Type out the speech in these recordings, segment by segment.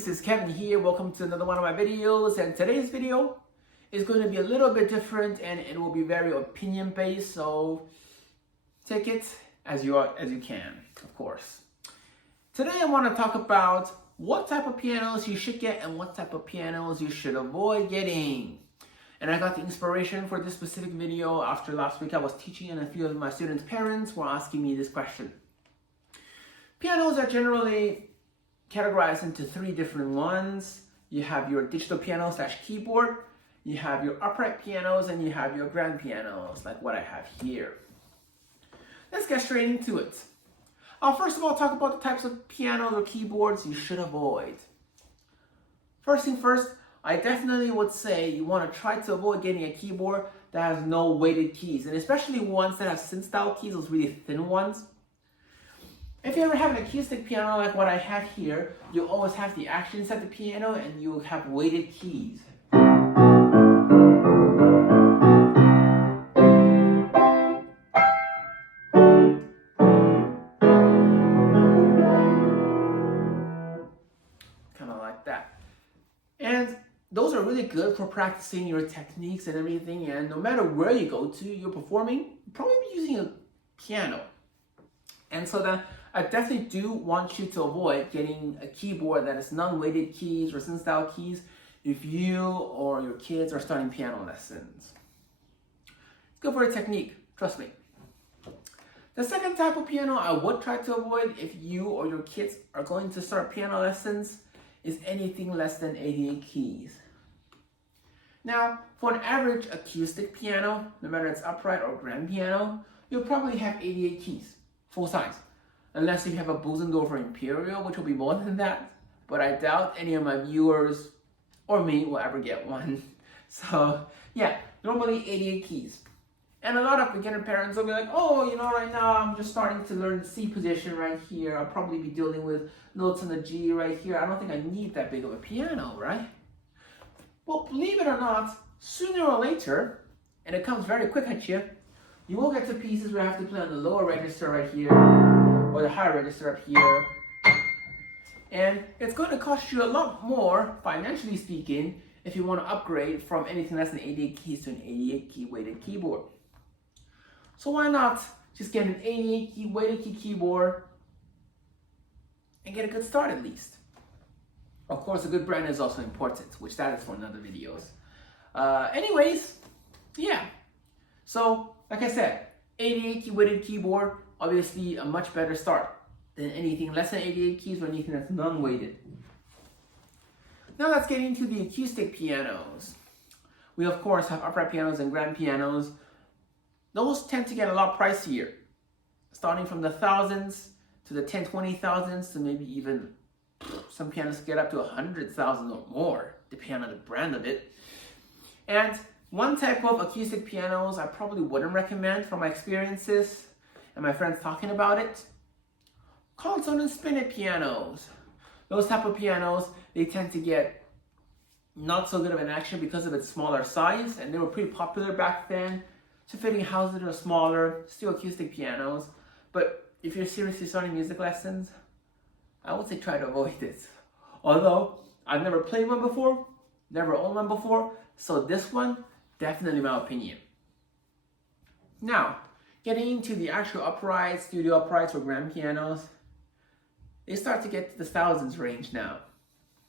this is Kevin here. Welcome to another one of my videos, and today's video is going to be a little bit different and it will be very opinion based, so take it as you can, of course. Today I want to talk about what type of pianos you should get and what type of pianos you should avoid getting. And I got the inspiration for this specific video after last week I was teaching and a few of my students' parents were asking me this question. Pianos are generally categorized into three different ones. You have your digital piano / keyboard, you have your upright pianos, and you have your grand pianos, like what I have here. Let's get straight into it. I'll first of all talk about the types of pianos or keyboards you should avoid. First thing first, I definitely would say you want to try to avoid getting a keyboard that has no weighted keys, and especially ones that have synth style keys, those really thin ones. If you ever have an acoustic piano like what I have here, you'll always have the actions at the piano and you'll have weighted keys. Kind of like that. And those are really good for practicing your techniques and everything, and no matter where you go to, you're performing, you'll probably be using a piano. And so then I definitely do want you to avoid getting a keyboard that is non-weighted keys or synth style keys if you or your kids are starting piano lessons. It's good for a technique, trust me. The second type of piano I would try to avoid if you or your kids are going to start piano lessons is anything less than 88 keys. Now, for an average acoustic piano, no matter it's upright or grand piano, you'll probably have 88 keys, full size. Unless you have a Bosendorfer Imperial, which will be more than that. But I doubt any of my viewers or me will ever get one. So yeah, normally 88 keys. And a lot of beginner parents will be like, oh, right now I'm just starting to learn the C position right here. I'll probably be dealing with notes in the G right here. I don't think I need that big of a piano, right? Well, believe it or not, sooner or later, and it comes very quick at you, you will get to pieces where you have to play on the lower register right here, or the higher register up here. And it's going to cost you a lot more, financially speaking, if you want to upgrade from anything less than 88 keys to an 88 key weighted keyboard. So why not just get an 88 key weighted key keyboard and get a good start at least? Of course, a good brand is also important, which that is for another videos. Anyways, yeah. So, like I said, 88 key weighted keyboard, obviously a much better start than anything less than 88 keys or anything that's non-weighted. Now let's get into the acoustic pianos. We of course have upright pianos and grand pianos. Those tend to get a lot pricier, starting from the thousands to the 10-20,000s to maybe even some pianos get up to 100,000 or more, depending on the brand of it. And one type of acoustic pianos I probably wouldn't recommend from my experiences and my friends talking about it, console and spinet pianos. Those type of pianos, they tend to get not so good of an action because of its smaller size, and they were pretty popular back then. So fitting houses are smaller, still acoustic pianos. But if you're seriously starting music lessons, I would say try to avoid this. Although I've never played one before, never owned one before, so this one, definitely my opinion. Now, getting into the actual uprights, studio uprights or grand pianos, they start to get to the thousands range now.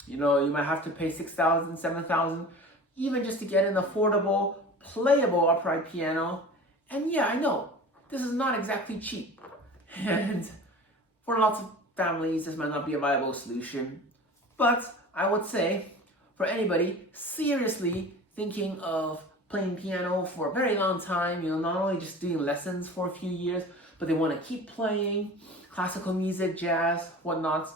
You might have to pay 6,000, 7,000, even just to get an affordable, playable upright piano. And yeah, I know, this is not exactly cheap. And for lots of families, this might not be a viable solution. But I would say, for anybody seriously thinking of playing piano for a very long time, not only just doing lessons for a few years, but they want to keep playing classical music, jazz, whatnot,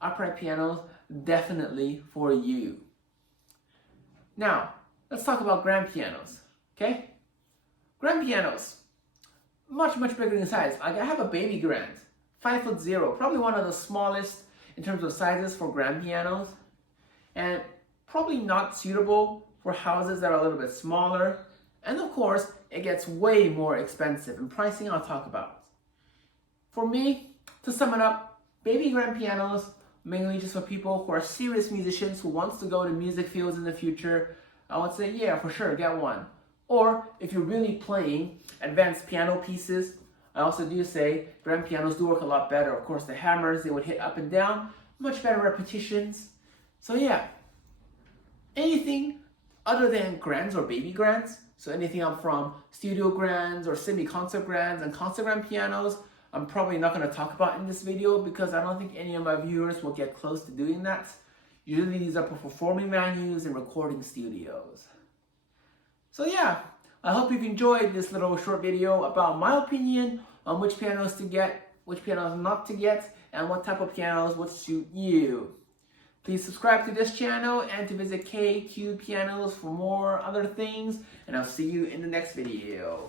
upright pianos, definitely for you. Now, let's talk about grand pianos, okay? Grand pianos, much bigger in size. Like I have a baby grand, 5'0", probably one of the smallest in terms of sizes for grand pianos, and probably not suitable for houses that are a little bit smaller. And of course, it gets way more expensive, and pricing I'll talk about. For me, to sum it up, baby grand pianos mainly just for people who are serious musicians who wants to go to music fields in the future. I would say, yeah, for sure, get one. Or if you're really playing advanced piano pieces, I also do say grand pianos do work a lot better. Of course, the hammers, they would hit up and down, much better repetitions. So yeah, anything other than grands or baby grands, so anything up from studio grands or semi-concert grands and concert grand pianos, I'm probably not going to talk about in this video because I don't think any of my viewers will get close to doing that. Usually these are for performing venues and recording studios. So yeah, I hope you've enjoyed this little short video about my opinion on which pianos to get, which pianos not to get, and what type of pianos would suit you. Please subscribe to this channel and to visit KQ Pianos for more other things, and I'll see you in the next video.